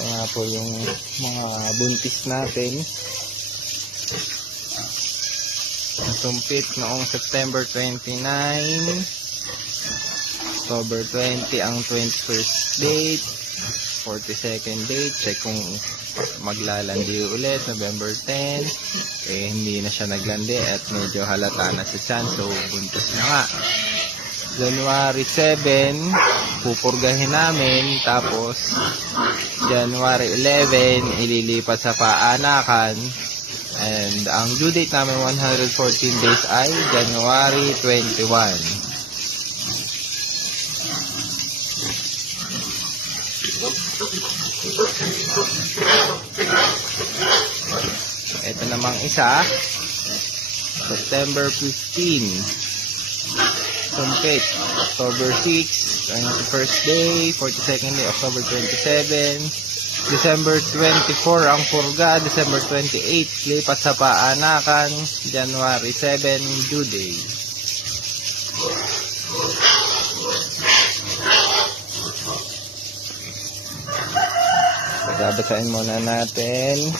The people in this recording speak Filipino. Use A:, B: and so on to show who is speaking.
A: Ito nga po yung mga buntis natin. Nasumpit noong September 29. October 20 ang 21st date. 42nd date. Check kung maglalandi ulit. November 10. Eh, hindi na siya naglandi at medyo halata na si Chan. So, buntis na nga. January 7, pupurgahin namin. Tapos, January 11, ililipat sa paanakan. And ang due date namin 114 days ay January 21. Ito namang isa, September 15. Sumpit, October 6, 21st day, 42nd day, October 27, December 24 ang purga, December 28 lipat sa paanakan, January 7 due day. Pagbabasahin muna natin